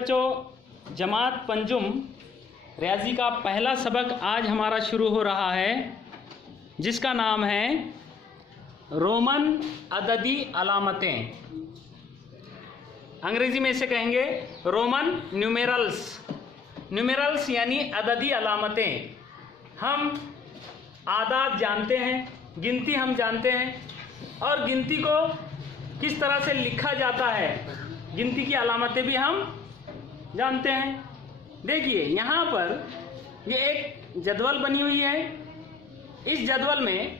बच्चों, जमात पंजुम रियाजी का पहला सबक आज हमारा शुरू हो रहा है, जिसका नाम है रोमन अददी अलामतें। अंग्रेजी में इसे कहेंगे रोमन न्यूमेरल्स। न्यूमेरल्स यानी अददी अलामतें। हम आदाद जानते हैं, गिनती हम जानते हैं, और गिनती को किस तरह से लिखा जाता है, गिनती की अलामतें भी हम जानते हैं। देखिए यहाँ पर ये एक जदवल बनी हुई है। इस जदवल में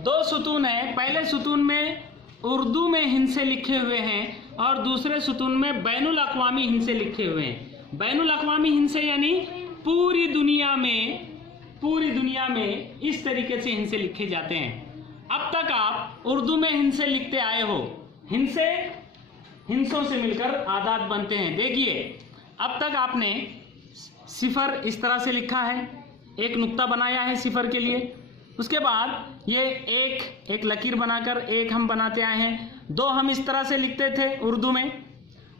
दो सुतून हैं। पहले सुतून में उर्दू में हिंसे लिखे हुए हैं और दूसरे सुतून में बैनुल अक़वामी हिंसे लिखे हुए हैं। बैनुल अक़वामी हिंसे यानी पूरी दुनिया में इस तरीके से हिंसे लिखे जाते हैं। अब तक आप उर्दू में हिंसे लिखते आए हो। हिंसों से मिलकर आदाद बनते हैं। देखिए अब तक आपने सिफर इस तरह से लिखा है, एक नुक्ता बनाया है सिफर के लिए। उसके बाद ये एक लकीर बनाकर एक हम बनाते आए हैं। दो हम इस तरह से लिखते थे उर्दू में।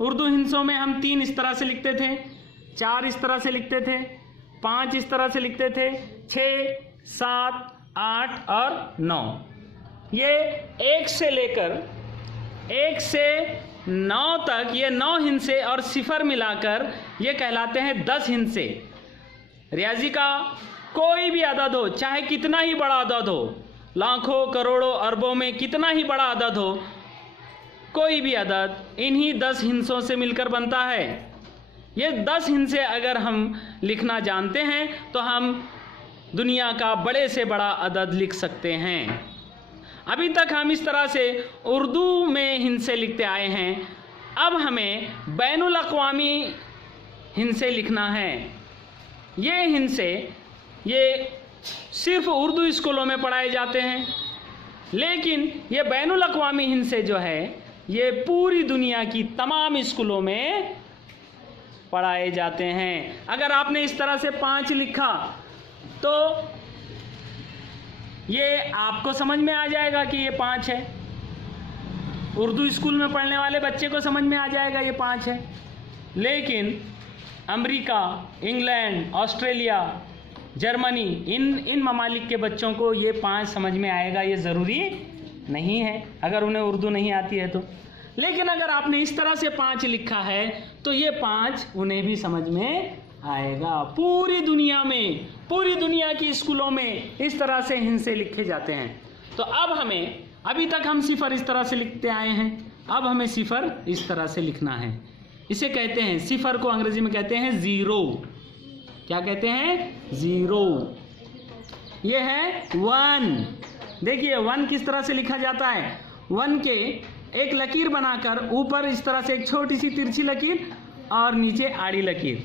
उर्दू हिंसों में हम 3 इस तरह से लिखते थे, 4 इस तरह से लिखते थे, 5 इस तरह से लिखते थे, 6, 7, 8 और 9। ये 1 से लेकर 1 से 9 तक ये 9 हिंसे और सिफर मिलाकर ये कहलाते हैं 10 हिंसे। रियाजी का कोई भी अदद हो, चाहे कितना ही बड़ा अदद हो, लाखों करोड़ों अरबों में कितना ही बड़ा अदद हो, कोई भी अदद इन्हीं 10 हिंसों से मिलकर बनता है। ये 10 हिंसे अगर हम लिखना जानते हैं तो हम दुनिया का बड़े से बड़ा अदद लिख सकते हैं। अभी तक हम इस तरह से उर्दू में हिंसे लिखते आए हैं। अब हमें बैनुल अक़वामी हिंसे लिखना है। ये हिंसे ये सिर्फ उर्दू स्कूलों में पढ़ाए जाते हैं, लेकिन ये बैनुल अक़वामी हिंसे जो है ये पूरी दुनिया की तमाम स्कूलों में पढ़ाए जाते हैं। अगर आपने इस तरह से 5 लिखा तो ये आपको समझ में आ जाएगा कि ये 5 है। उर्दू स्कूल में पढ़ने वाले बच्चे को समझ में आ जाएगा ये 5 है। लेकिन अमेरिका, इंग्लैंड, ऑस्ट्रेलिया, जर्मनी, इन ममालिक के बच्चों को ये 5 समझ में आएगा ये ज़रूरी नहीं है, अगर उन्हें उर्दू नहीं आती है तो। लेकिन अगर आपने इस तरह से 5 लिखा है तो ये 5 उन्हें भी समझ में आएगा। पूरी दुनिया की स्कूलों में इस तरह से हिंसे लिखे जाते हैं। तो अब हमें, अभी तक हम सिफर इस तरह से लिखते आए हैं, अब हमें सिफर इस तरह से लिखना है। इसे कहते हैं, सिफर को अंग्रेजी में कहते हैं ज़ीरो। क्या कहते हैं? ज़ीरो। ये है 1। देखिए 1 किस तरह से लिखा जाता है। 1 के एक लकीर बनाकर ऊपर इस तरह से एक छोटी सी तिरछी लकीर और नीचे आड़ी लकीर।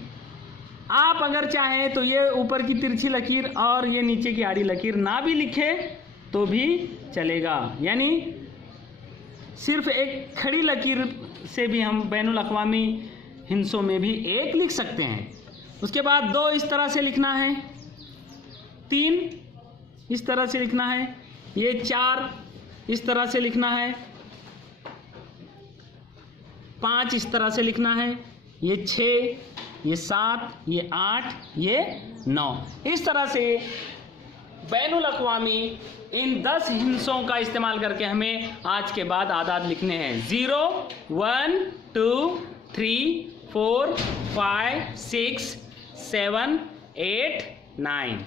आप अगर चाहें तो ये ऊपर की तिरछी लकीर और ये नीचे की आड़ी लकीर ना भी लिखे तो भी चलेगा। यानी सिर्फ एक खड़ी लकीर से भी हम बैनुल अक़वामी हिंसों में भी 1 लिख सकते हैं। उसके बाद 2 इस तरह से लिखना है, 3 इस तरह से लिखना है, ये 4 इस तरह से लिखना है, 5 इस तरह से लिखना है, ये 6, ये 7, ये 8, ये 9। इस तरह से बैनुल अक़वामी इन 10 हिंसों का इस्तेमाल करके हमें आज के बाद आदाद लिखने हैं। 0, 1, 2, 3, 4, 5, 6, 7, 8, 9।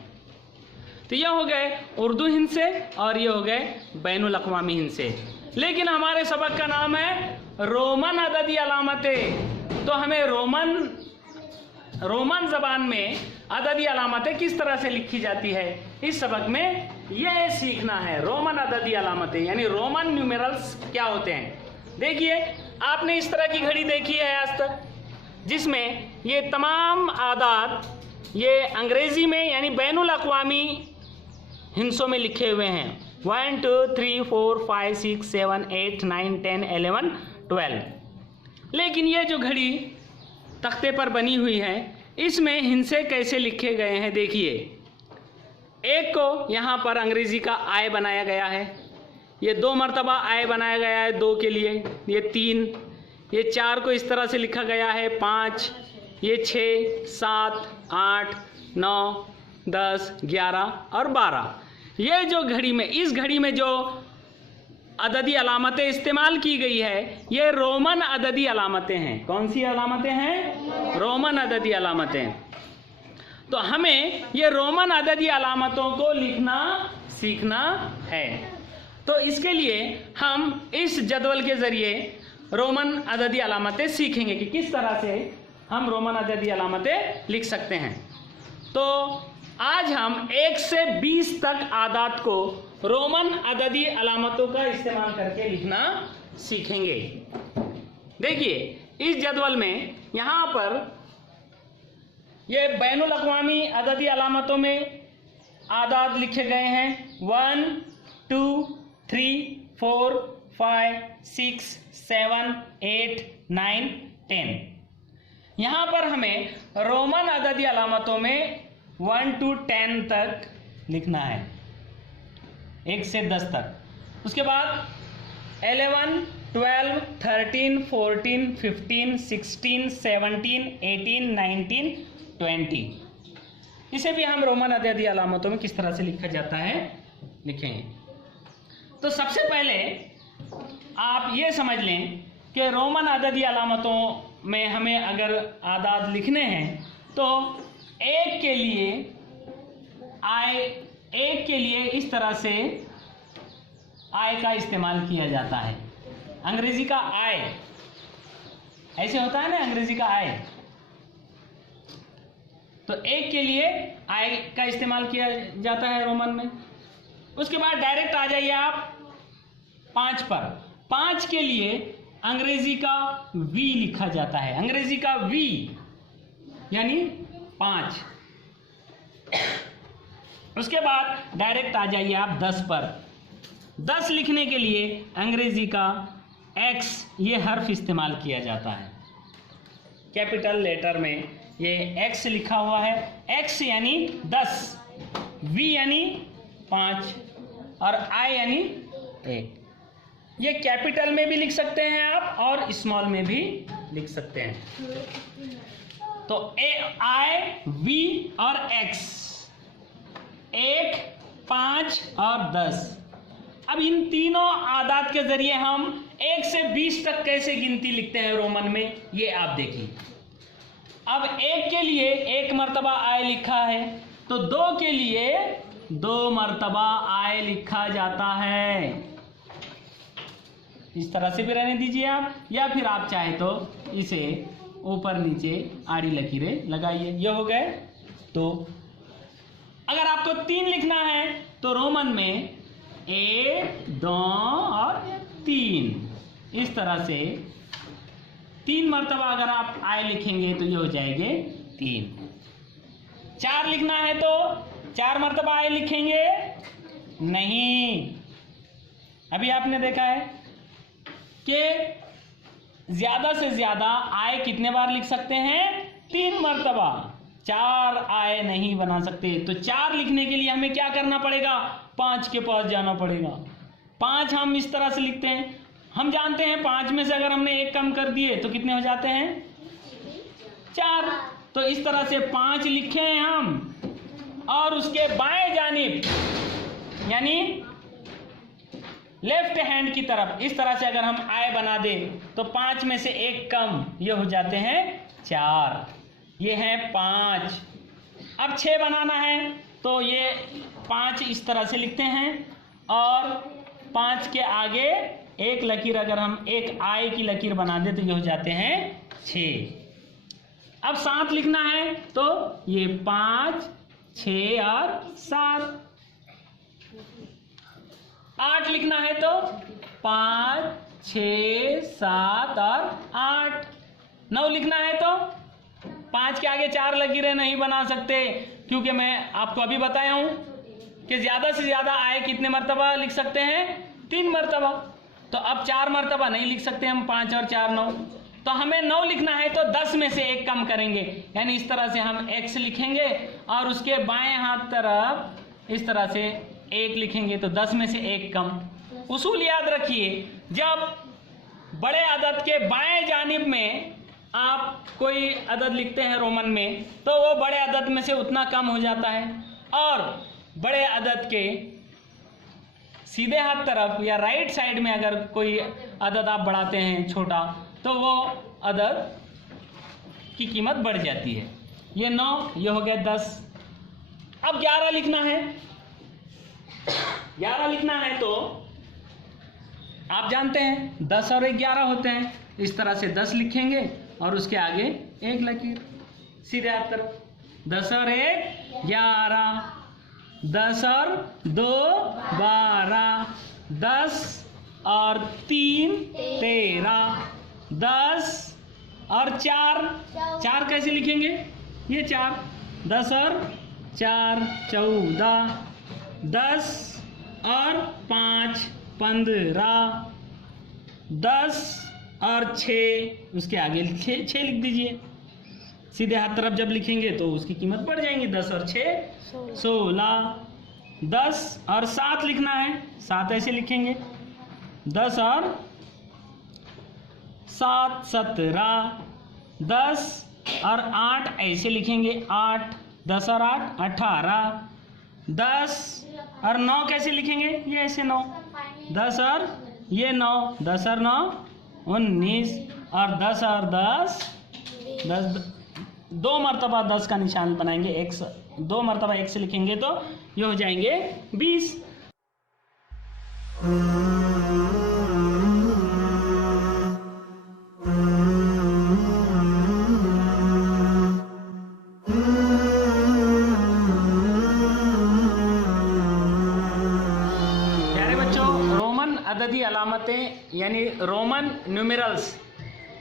तो ये हो गए उर्दू हिंसे और ये हो गए बैनुल अक़वामी हिंसे। लेकिन हमारे सबक का नाम है रोमन अददी अलामतें। तो हमें रोमन ज़बान में अददी अलामतें किस तरह से लिखी जाती है, इस सबक में यह सीखना है। रोमन अददी अलामतें यानी रोमन न्यूमेरल्स क्या होते हैं। देखिए आपने इस तरह की घड़ी देखी है आज तक, जिसमें ये तमाम आदाद ये अंग्रेज़ी में यानी बैनुल अक़वामी हिंसों में लिखे हुए हैं। 1, 2, 3, 4, 5, 6, 7, 8, 9, 10, 11, 12। लेकिन ये जो घड़ी तख्ते पर बनी हुई है इसमें हिंसे कैसे लिखे गए हैं। देखिए एक को यहाँ पर अंग्रेज़ी का आई बनाया गया है, ये 2 मरतबा आई बनाया गया है 2 के लिए, ये 3, ये 4 को इस तरह से लिखा गया है 5, ये 6, 7, 8, 9, 10, 11 और 12। ये जो घड़ी में, इस घड़ी में जो अददी अलामतें इस्तेमाल की गई है ये रोमन अददी अलामतें हैं। कौन सी अलामतें हैं? रोमन अददी अलामतें। तो हमें ये रोमन अददी अलामतों को लिखना सीखना है। तो इसके लिए हम इस जदवल के ज़रिए रोमन अददी अलामतें सीखेंगे कि किस तरह से हम रोमन अददी अलामतें लिख सकते हैं। तो आज हम 1 से 20 तक आदात को रोमन अददी अलामतों का इस्तेमाल करके लिखना सीखेंगे। देखिए इस जदवल में यहाँ पर ये बैनुल अक़वामी अददी अलामतों में आदात लिखे गए हैं 1, 2, 3, 4, 5, 6, 7, 8, 9, 10। यहाँ पर हमें रोमन अददी अलामतों में 1 to 10 तक लिखना है, 1 से 10 तक। उसके बाद 11, 12, 13, 14, 15, 16, 17, 18, 19, 20। इसे भी हम रोमन अददी अलामतों में किस तरह से लिखा जाता है लिखेंगे। तो सबसे पहले आप ये समझ लें कि रोमन अददी अलामतों में हमें अगर आदाद लिखने हैं तो एक के लिए इस तरह से आई का इस्तेमाल किया जाता है। अंग्रेजी का आई ऐसे होता है ना, अंग्रेजी का आई। तो एक के लिए आई का इस्तेमाल किया जाता है रोमन में। उसके बाद डायरेक्ट आ जाइए आप 5 पर। 5 के लिए अंग्रेजी का वी लिखा जाता है, अंग्रेजी का वी यानी 5। उसके बाद डायरेक्ट आ जाइए आप 10 पर। 10 लिखने के लिए अंग्रेजी का एक्स ये हर्फ इस्तेमाल किया जाता है। कैपिटल लेटर में ये एक्स लिखा हुआ है, एक्स यानी 10, वी यानी 5 और आई यानी 1। ये कैपिटल में भी लिख सकते हैं आप और स्मॉल में भी लिख सकते हैं। तो आई, वी और एक्स, 1, 5 और 10। अब इन तीनों आदात के जरिए हम 1 से 20 तक कैसे गिनती लिखते हैं रोमन में, ये आप देखिए। अब 1 के लिए 1 मरतबा आई लिखा है तो 2 के लिए 2 मरतबा आई लिखा जाता है। इस तरह से भी रहने दीजिए आप, या फिर आप चाहे तो इसे ऊपर नीचे आड़ी लकीरें लगाइए। ये हो गए 2। अगर आपको 3 लिखना है तो रोमन में 1, 2 और 3 इस तरह से 3 मरतबा अगर आप आए लिखेंगे तो ये हो जाएंगे 3। 4 लिखना है तो 4 मरतबा आए लिखेंगे नहीं। अभी आपने देखा है कि ज्यादा से ज्यादा आए कितने बार लिख सकते हैं? 3 मरतबा। 4 आए नहीं बना सकते। तो 4 लिखने के लिए हमें क्या करना पड़ेगा? 5 के पास जाना पड़ेगा। 5 हम इस तरह से लिखते हैं, हम जानते हैं 5 में से अगर हमने 1 कम कर दिए तो कितने हो जाते हैं? 4। तो इस तरह से 5 लिखे हैं हम, और उसके बाएं जानिब यानी लेफ्ट हैंड की तरफ इस तरह से अगर हम आय बना दें तो 5 में से 1 कम, ये हो जाते हैं 4। ये हैं 5। अब 6 बनाना है तो ये 5 इस तरह से लिखते हैं, और 5 के आगे 1 लकीर अगर हम एक आय की लकीर बना दें तो ये हो जाते हैं 6। अब 7 लिखना है तो ये 5, 6 और 7। 8 लिखना है तो 5, 6, 7 और 8। 9 लिखना है तो 5 के आगे 4 लकीरें नहीं बना सकते, क्योंकि मैं आपको अभी बताया हूं कि ज्यादा से ज्यादा आय कितने मरतबा लिख सकते हैं? 3 मरतबा। तो अब 4 मरतबा नहीं लिख सकते हम, 5 और 4 9। तो हमें 9 लिखना है तो 10 में से 1 कम करेंगे, यानी इस तरह से हम x लिखेंगे और उसके बाएं हाथ तरफ इस तरह से 1 लिखेंगे तो 10 में से 1 कम। उसूल याद रखिए, जब बड़े अदद के बाएं जानिब में आप कोई अदद लिखते हैं रोमन में, तो वो बड़े अदद में से उतना कम हो जाता है, और बड़े अदद के सीधे हाथ तरफ या राइट साइड में अगर कोई अदद आप बढ़ाते हैं छोटा, तो वो अदद की कीमत बढ़ जाती है। ये 9, ये हो गया 10। अब 11 लिखना है। 11 लिखना है तो आप जानते हैं 10 और 11 होते हैं। इस तरह से 10 लिखेंगे और उसके आगे एक लकीर सीधे हाथ तरफ। 10 और 1 11, 10 और 2 12, 10 और 3 13, 10 और 4 कैसे लिखेंगे? ये 4, 10 और 4 14, 10 और 5 15, 10 और 6 उसके आगे 6 लिख दीजिए। सीधे हाथ तरफ जब लिखेंगे तो उसकी कीमत बढ़ जाएंगी। 10 और 6 16, 10 और 7 लिखना है। 7 ऐसे लिखेंगे। 10 और 7 17, 10 और 8 ऐसे लिखेंगे। 8, 10 और 8 18, 10 और 9 कैसे लिखेंगे? ये ऐसे 9, 10 और ये 9, 10 और 9 19, और 10 और 10 10, 2 मरतबा 10 का निशान बनाएंगे। 2 मरतबा 1 से लिखेंगे तो ये हो जाएंगे 20। अददी अलामतें यानी रोमन न्यूमेरल्स,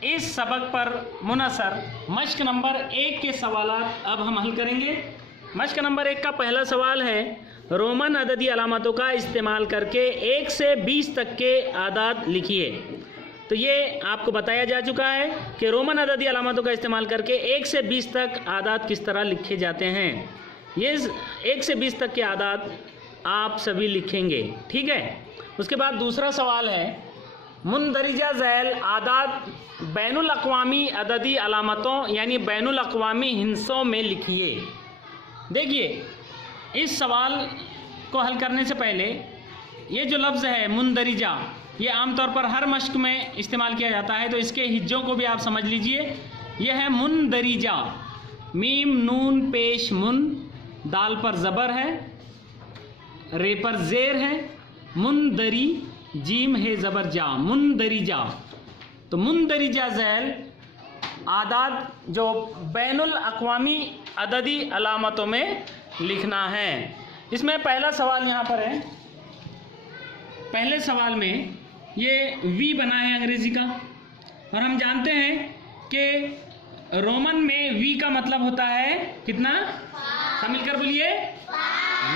इस सबक पर मुनसर मश्क नंबर 1 के सवालात अब हम हल करेंगे। मश्क नंबर 1 का पहला सवाल है, रोमन अददी अलामतों का इस्तेमाल करके 1 से 20 तक के आदाद लिखिए। तो ये आपको बताया जा चुका है कि रोमन अददी अलामतों का इस्तेमाल करके 1 से 20 तक आदाद किस तरह लिखे जाते हैं। ये 1 से 20 तक के आदाद आप सभी लिखेंगे, ठीक है। उसके बाद दूसरा सवाल है, मुंदरिजा झैल आदाद बैनुल अक़वामी अददी अलामतों यानी बैनुल अक़वामी हिस्सों में लिखिए। देखिए, इस सवाल को हल करने से पहले ये जो लफ्ज़ है मुंदरिजा, ये आमतौर पर हर मश्क में इस्तेमाल किया जाता है, तो इसके हिज्जों को भी आप समझ लीजिए। यह है मुंदरिजा, मीम नून पेश मुन, दाल पर ज़बर है, रे पर ज़ेर है, मुंदरी जीम है ज़बर जा, मुंदरिजा। तो मुंदरिजा झैल आदाद जो बैनुल अक़वामी अददी अलामतों में लिखना है। इसमें पहला सवाल यहाँ पर है। पहले सवाल में ये वी बना है अंग्रेज़ी का, और हम जानते हैं कि रोमन में वी का मतलब होता है कितना? सब मिलकर बोलिए,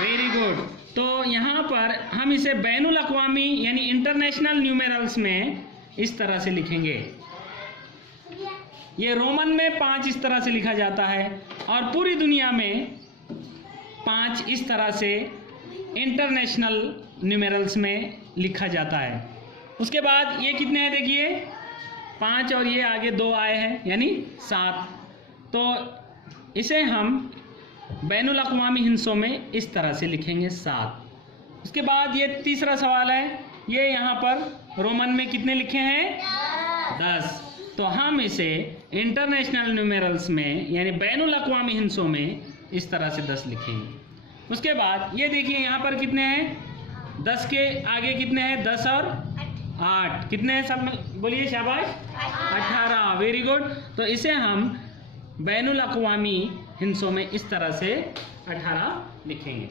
वेरी गुड। तो यहाँ पर हम इसे बैनुल अक़वामी यानी इंटरनेशनल न्यूमेरल्स में इस तरह से लिखेंगे। ये रोमन में 5 इस तरह से लिखा जाता है, और पूरी दुनिया में 5 इस तरह से इंटरनेशनल न्यूमेरल्स में लिखा जाता है। उसके बाद ये कितने हैं? देखिए 5 और ये आगे 2 आए हैं यानी 7। तो इसे हम बैनुल अक़वामी हिस्सों में इस तरह से लिखेंगे 7। उसके बाद ये तीसरा सवाल है, ये यहाँ पर रोमन में कितने लिखे हैं? 10। तो हम इसे इंटरनेशनल न्यूमेरल्स में यानी बैनुल अक़वामी हिस्सों में इस तरह से 10 लिखेंगे। उसके बाद ये देखिए यहाँ पर कितने हैं? 10 के आगे कितने हैं? 10 और 8 कितने हैं? सब बोलिए, शाबाश, 18, वेरी गुड। तो इसे हम बैनुल अक़वामी हिस्सों में इस तरह से 18 लिखेंगे।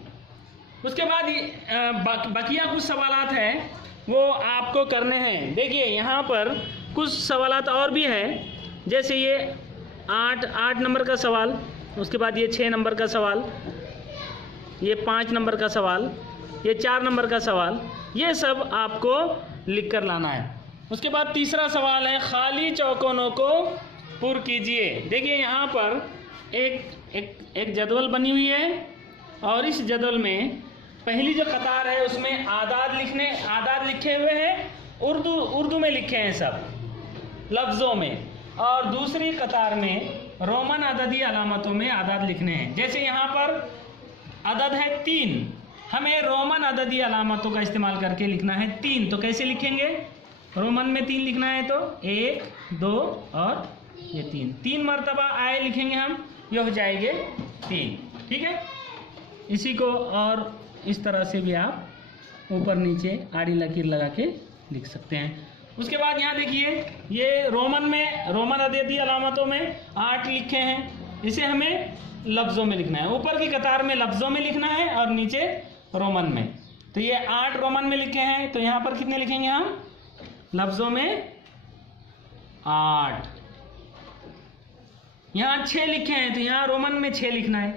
उसके बाद बकिया कुछ सवालात हैं वो आपको करने हैं। देखिए यहाँ पर कुछ सवालात और भी हैं, जैसे ये 8 नंबर का सवाल, उसके बाद ये 6 नंबर का सवाल, ये 5 नंबर का सवाल, ये 4 नंबर का सवाल, ये सब आपको लिख कर लाना है। उसके बाद तीसरा सवाल है, खाली चौकोनों को पुर कीजिए। देखिए यहाँ पर एक जदवल बनी हुई है, और इस जदवल में पहली जो कतार है उसमें आदाद लिखे हुए हैं, उर्दू में लिखे हैं सब। लफ्जों में, और दूसरी कतार में रोमन अददी अलामतों में आदाद लिखने हैं। जैसे यहाँ पर अदद है 3, हमें रोमन अददी अलामतों का इस्तेमाल करके लिखना है 3। तो कैसे लिखेंगे? रोमन में 3 लिखना है तो 1, 2 और ये 3 मरतबा आए लिखेंगे हम, ये हो जाएंगे 3। ठीक है, इसी को और इस तरह से भी आप ऊपर नीचे आड़ी लकीर लगा के लिख सकते हैं। उसके बाद यहाँ देखिए, ये रोमन में, रोमन अददी अलामतों में 8 लिखे हैं, इसे हमें लफ्ज़ों में लिखना है। ऊपर की कतार में लफ्ज़ों में लिखना है और नीचे रोमन में। तो ये 8 रोमन में लिखे हैं, तो यहाँ पर कितने लिखेंगे हम? लफ्ज़ों में 8। यहाँ 6 लिखे हैं, तो यहाँ रोमन में 6 लिखना है।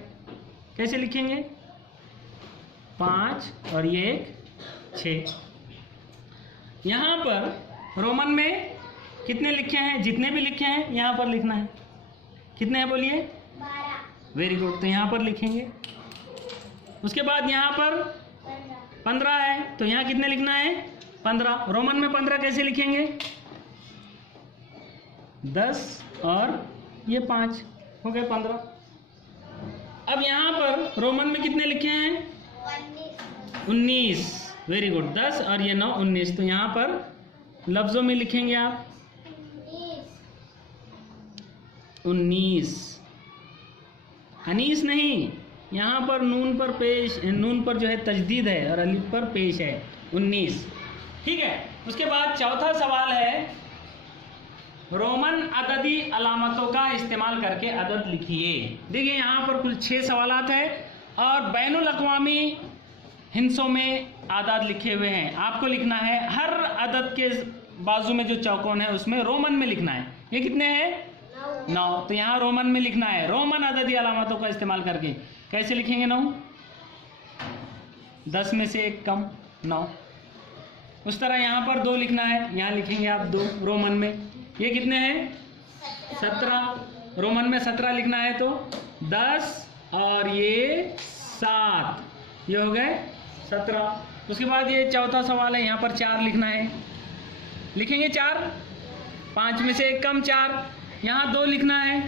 कैसे लिखेंगे? 5 और ये 6। यहाँ पर रोमन में कितने लिखे हैं? जितने भी लिखे हैं यहाँ पर लिखना है। कितने हैं बोलिए? 12। वेरी गुड, तो यहाँ पर लिखेंगे। उसके बाद यहाँ पर 15 है, तो यहाँ कितने लिखना है? 15। रोमन में 15 कैसे लिखेंगे? 10 और ये 5 हो गए 15। अब यहाँ पर रोमन में कितने लिखे हैं? 19। वेरी गुड, 10 और ये 9, 19। तो यहाँ पर लफ्ज़ों में लिखेंगे आप 19। अनीस नहीं, यहाँ पर नून पर पेश, नून पर जो है तजदीद है और अलिफ पर पेश है, 19। ठीक है। उसके बाद चौथा सवाल है, रोमन अददी अलामतों का इस्तेमाल करके अदद लिखिए। देखिए यहाँ पर कुल 6 सवालात है और बैनुल अक़वामी हिंसों में आदाद लिखे हुए हैं। आपको लिखना है हर अदद के बाजू में जो चौकोन है उसमें रोमन में लिखना है। ये कितने हैं? 9। तो यहाँ रोमन में लिखना है, रोमन अददी अलामतों का इस्तेमाल करके। कैसे लिखेंगे 9? 10 में से 1 कम 9। उस तरह यहाँ पर 2 लिखना है, यहाँ लिखेंगे आप 2 रोमन में। ये कितने हैं? 17। रोमन में 17 लिखना है तो 10 और ये 7, ये हो गए 17। उसके बाद ये चौथा सवाल है, यहाँ पर 4 लिखना है। लिखेंगे 4, 5 में से 1 कम 4। यहाँ 2 लिखना है,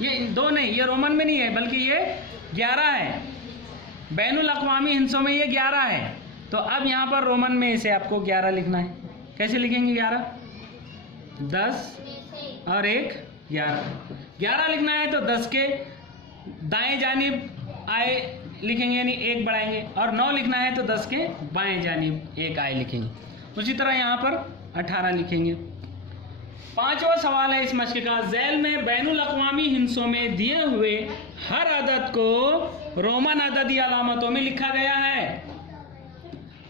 ये 2 नहीं, ये रोमन में नहीं है बल्कि ये 11 है। बैनुल अक़वामी हिंसों में ये 11 है। तो अब यहाँ पर रोमन में इसे आपको 11 लिखना है। कैसे लिखेंगे 11? 10 और 1 11 लिखना है तो 10 के दाएं जानिब आए लिखेंगे, यानी 1 बढ़ाएंगे, और 9 लिखना है तो 10 के बाएं जानिब 1 आए लिखेंगे। उसी तरह यहाँ पर 18 लिखेंगे। 5वां सवाल है इस मश्क का, झैल में बैनुल अक़वामी हिंसों में दिए हुए हर अदद को रोमन अददी अलामतों में लिखा गया है।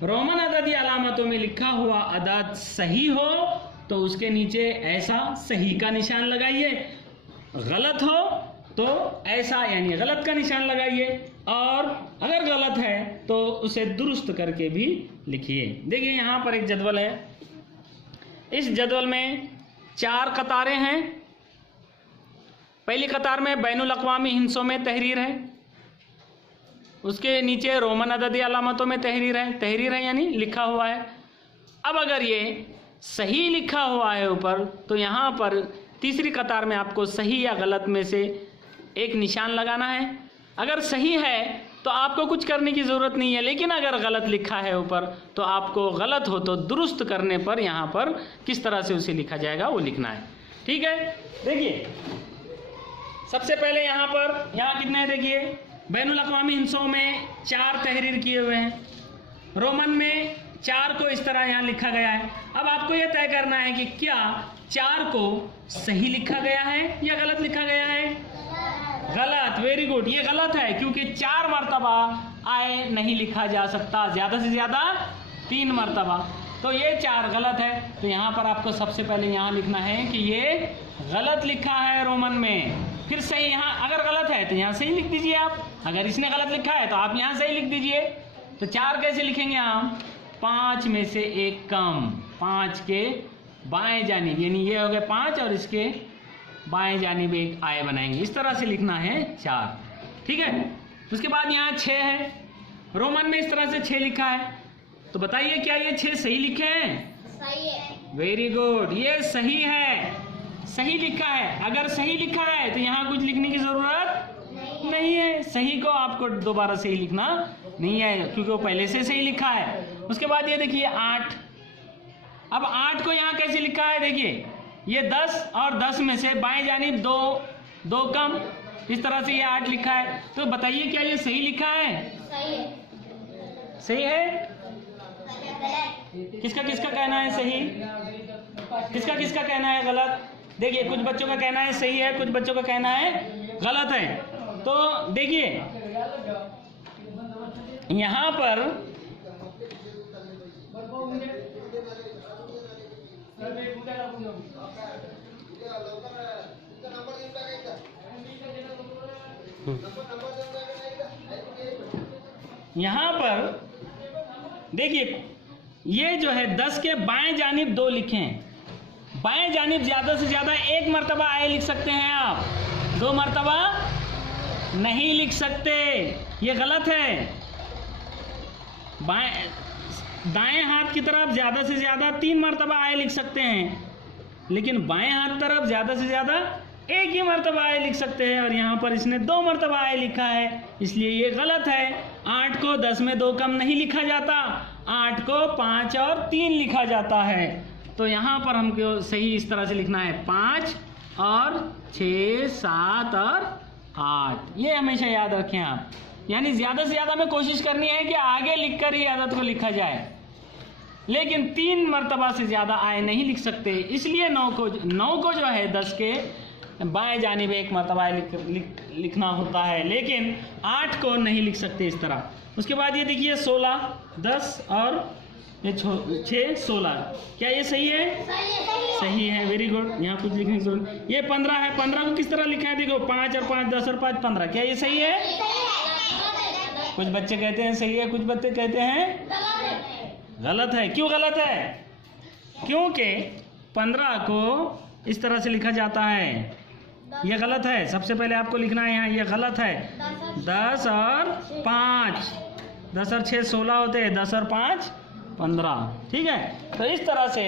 रोमन अददी अलामतों में लिखा हुआ अदद सही हो तो उसके नीचे ऐसा सही का निशान लगाइए, गलत हो तो ऐसा यानी गलत का निशान लगाइए, और अगर गलत है तो उसे दुरुस्त करके भी लिखिए। देखिए यहाँ पर एक जदवल है, इस जदवल में 4 कतारें हैं। पहली कतार में बैनुल अक़वामी हिंसों में तहरीर है, उसके नीचे रोमन अददी अलामतों में तहरीर है यानी लिखा हुआ है। अब अगर ये सही लिखा हुआ है ऊपर, तो यहाँ पर तीसरी कतार में आपको सही या गलत में से एक निशान लगाना है। अगर सही है तो आपको कुछ करने की ज़रूरत नहीं है, लेकिन अगर गलत लिखा है ऊपर तो आपको गलत हो तो दुरुस्त करने पर यहाँ पर किस तरह से उसे लिखा जाएगा वो लिखना है। ठीक है, देखिए सबसे पहले यहाँ पर, यहाँ कितने हैं देखिए, बैनुल अक़वामी हिंसों में 4 तहरीर किए हुए हैं, रोमन में 4 को इस तरह यहाँ लिखा गया है। अब आपको यह तय करना है कि क्या 4 को सही लिखा गया है या गलत लिखा गया है? गलत। वेरी गुड, ये गलत है क्योंकि 4 मरतबा आए नहीं लिखा जा सकता, ज़्यादा से ज़्यादा 3 मरतबा। तो ये 4 गलत है। तो यहाँ पर आपको सबसे पहले यहाँ लिखना है कि ये गलत लिखा है रोमन में। फिर सही, यहाँ अगर गलत है तो यहाँ सही लिख दीजिए आप, अगर इसने गलत लिखा है तो आप यहाँ सही लिख दीजिए। तो 4 कैसे लिखेंगे हम? 5 में से 1 कम, 5 के बाएं जानिब, यानी ये हो गए 5 और इसके बाएं जानिब 1 आए बनाएंगे। इस तरह से लिखना है 4। ठीक है। उसके बाद यहाँ 6 है, रोमन में इस तरह से 6 लिखा है। तो बताइए क्या ये 6 सही लिखे हैं? सही है। वेरी गुड, ये सही है, सही लिखा है। अगर सही लिखा है तो यहाँ कुछ लिखने की जरूरत नहीं है। सही को आपको दोबारा सही लिखना नहीं है क्योंकि वो पहले से सही लिखा है। उसके बाद ये देखिए 8। अब 8 को यहाँ कैसे लिखा है, देखिए ये 10 और 10 में से बाएं जानिब 2 कम, इस तरह से ये 8 लिखा है। तो बताइए क्या ये सही लिखा है? सही है। सही है? गलत। किसका किसका कहना है सही, किसका किसका कहना है गलत? देखिए कुछ बच्चों का कहना है सही है, कुछ बच्चों का कहना है गलत है। तो देखिए यहाँ पर देखिए ये जो है 10 के बाएं जानिब 2 लिखे हैं। बाएं जानिब ज्यादा से ज्यादा 1 मर्तबा आए लिख सकते हैं आप, 2 मर्तबा नहीं लिख सकते, ये गलत है। दाएं हाथ की तरफ ज्यादा से ज्यादा 3 मर्तबा आए लिख सकते हैं, लेकिन बाएं हाथ तरफ ज्यादा से ज्यादा 1 ही मर्तबा आए लिख सकते हैं, और यहाँ पर इसने 2 मर्तबा आए लिखा है, इसलिए ये गलत है। 8 को 10 में 2 कम नहीं लिखा जाता, 8 को 5 और 3 लिखा जाता है। तो यहाँ पर हमको सही इस तरह से लिखना है 5 और 6, 7 और 8। ये हमेशा याद रखें आप, यानी ज़्यादा से ज़्यादा में कोशिश करनी है कि आगे लिखकर ही आदत को लिखा जाए, लेकिन 3 मर्तबा से ज़्यादा आए नहीं लिख सकते। इसलिए 9 को जो है 10 के बाएं जानिब 1 मर्तबा लिखना होता है, लेकिन 8 को नहीं लिख सकते इस तरह। उसके बाद ये देखिए 16, 10 और ये 6, 16, क्या ये सही है? सही है, वेरी गुड। यहाँ कुछ लिखने की जरूरत नहीं। ये 15 है, 15 को किस तरह लिखा है? देखो 5 और 5, 10 और 5, 15, क्या ये सही है? कुछ बच्चे कहते हैं सही है, कुछ बच्चे कहते हैं गलत है। क्यों गलत है? क्योंकि 15 को इस तरह से लिखा जाता है, ये गलत है। सबसे पहले आपको लिखना है यहाँ, ये गलत है। 10 और 5, 10 और 6 16 होते हैं, 10 और 5 15, ठीक है। तो इस तरह से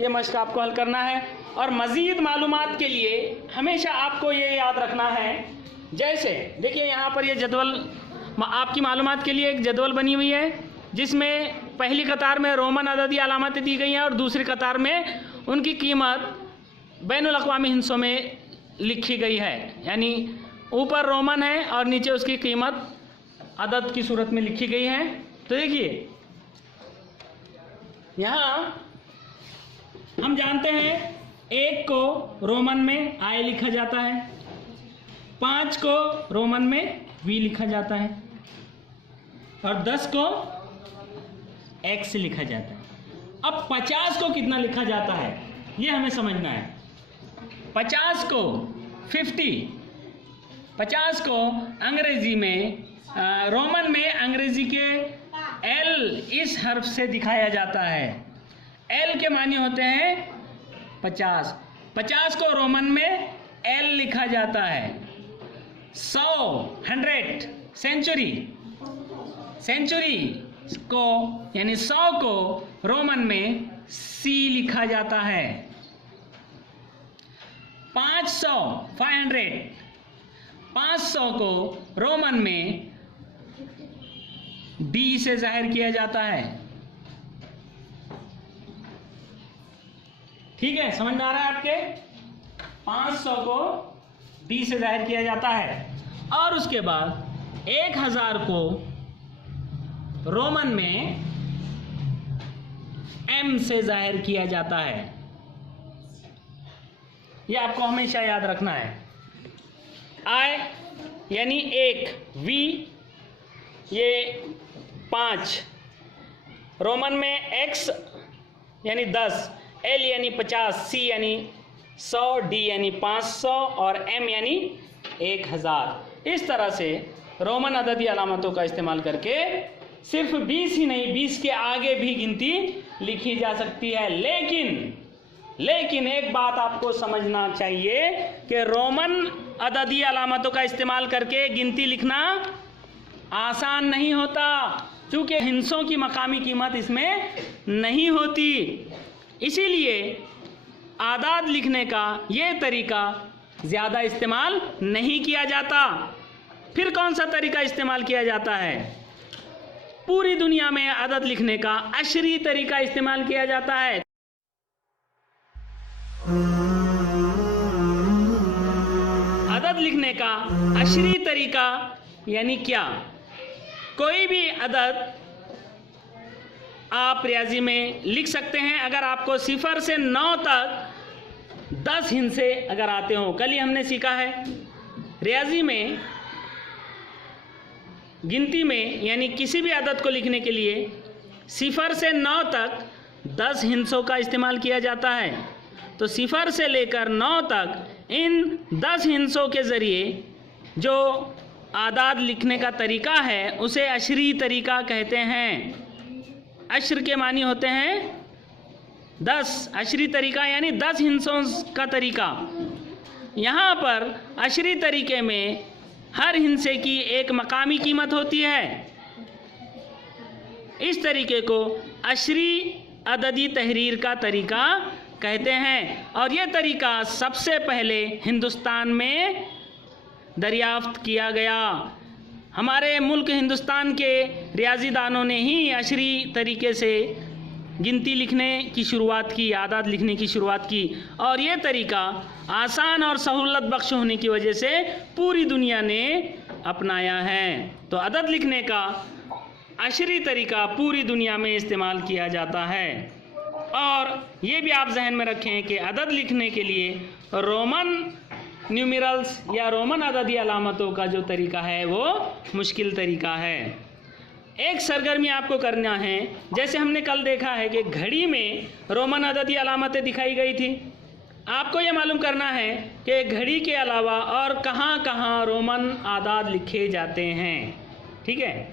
ये मश्क आपको हल करना है। और मज़ीद मालूमात के लिए हमेशा आपको ये याद रखना है, जैसे देखिए यहाँ पर ये जदवल, आपकी मालूमात के लिए एक जदवल बनी हुई है, जिसमें पहली कतार में रोमन अददी अलामतें दी गई हैं और दूसरी कतार में उनकी कीमत बैनुल अक़वामी हिस्सों में लिखी गई है, यानी ऊपर रोमन है और नीचे उसकी कीमत अदद की सूरत में लिखी गई है। तो देखिए यहाँ हम जानते हैं 1 को रोमन में आई लिखा जाता है, 5 को रोमन में वी लिखा जाता है और 10 को एक्स लिखा जाता है। अब 50 को कितना लिखा जाता है ये हमें समझना है। 50 को 50, 50 को अंग्रेजी में रोमन में अंग्रेजी के एल इस हर्फ से दिखाया जाता है। एल के मानी होते हैं 50। 50 को रोमन में एल लिखा जाता है। 100, 100, सेंचुरी, सेंचुरी को यानी 100 को रोमन में सी लिखा जाता है। 500, 500, 500 को रोमन में डी से जाहिर किया जाता है। ठीक है, समझ में आ रहा है आपके? 500 को डी से जाहिर किया जाता है और उसके बाद 1000 को रोमन में एम से जाहिर किया जाता है। ये आपको हमेशा याद रखना है। आई यानी 1, वी ये 5, रोमन में एक्स यानी 10, एल यानी 50, सी यानी 100, डी यानी 500 और एम यानी 1000। इस तरह से रोमन अददी अलामतों का इस्तेमाल करके सिर्फ 20 ही नहीं 20 के आगे भी गिनती लिखी जा सकती है। लेकिन एक बात आपको समझना चाहिए कि रोमन अददी अलामतों का इस्तेमाल करके गिनती लिखना आसान नहीं होता, क्योंकि हिंसों की मकामी कीमत इसमें नहीं होती। इसीलिए आदाद लिखने का ये तरीका ज़्यादा इस्तेमाल नहीं किया जाता। फिर कौन सा तरीका इस्तेमाल किया जाता है? पूरी दुनिया में अदद लिखने का अशरी तरीका इस्तेमाल किया जाता है। अदद लिखने का अशरी तरीका यानी क्या? कोई भी अदद आप रियाजी में लिख सकते हैं। अगर आपको 0 से 9 तक 10 हिंसे अगर आते हो, कल ही हमने सीखा है रियाजी में गिनती में, यानी किसी भी अदद को लिखने के लिए 0 से 9 तक 10 हिंसों का इस्तेमाल किया जाता है। तो 0 से लेकर 9 तक इन 10 हिंसों के ज़रिए जो आदाद लिखने का तरीका है उसे अशरी तरीका कहते हैं। अश्र के मानी होते हैं 10, अशरी तरीका यानी 10 हिंसों का तरीका। यहाँ पर अशरी तरीके में हर हिंसे की एक मकामी कीमत होती है। इस तरीके को अशरी अददी तहरीर का तरीका कहते हैं और ये तरीका सबसे पहले हिंदुस्तान में दरियाफ्त किया गया। हमारे मुल्क हिंदुस्तान के रियाजीदानों ने ही अशरी तरीके से गिनती लिखने की शुरुआत की, आदाद लिखने की शुरुआत की और ये तरीका आसान और सहूलत बख्श होने की वजह से पूरी दुनिया ने अपनाया है। तो अदद लिखने का अशरी तरीका पूरी दुनिया में इस्तेमाल किया जाता है। और ये भी आप जहन में रखें कि अदद लिखने के लिए रोमन न्यूमेरल्स या रोमन अददी अलामतों का जो तरीका है वो मुश्किल तरीका है। एक सरगर्मी आपको करना है, जैसे हमने कल देखा है कि घड़ी में रोमन अददी अलामतें दिखाई गई थी। आपको ये मालूम करना है कि घड़ी के अलावा और कहाँ कहाँ रोमन आदाद लिखे जाते हैं। ठीक है।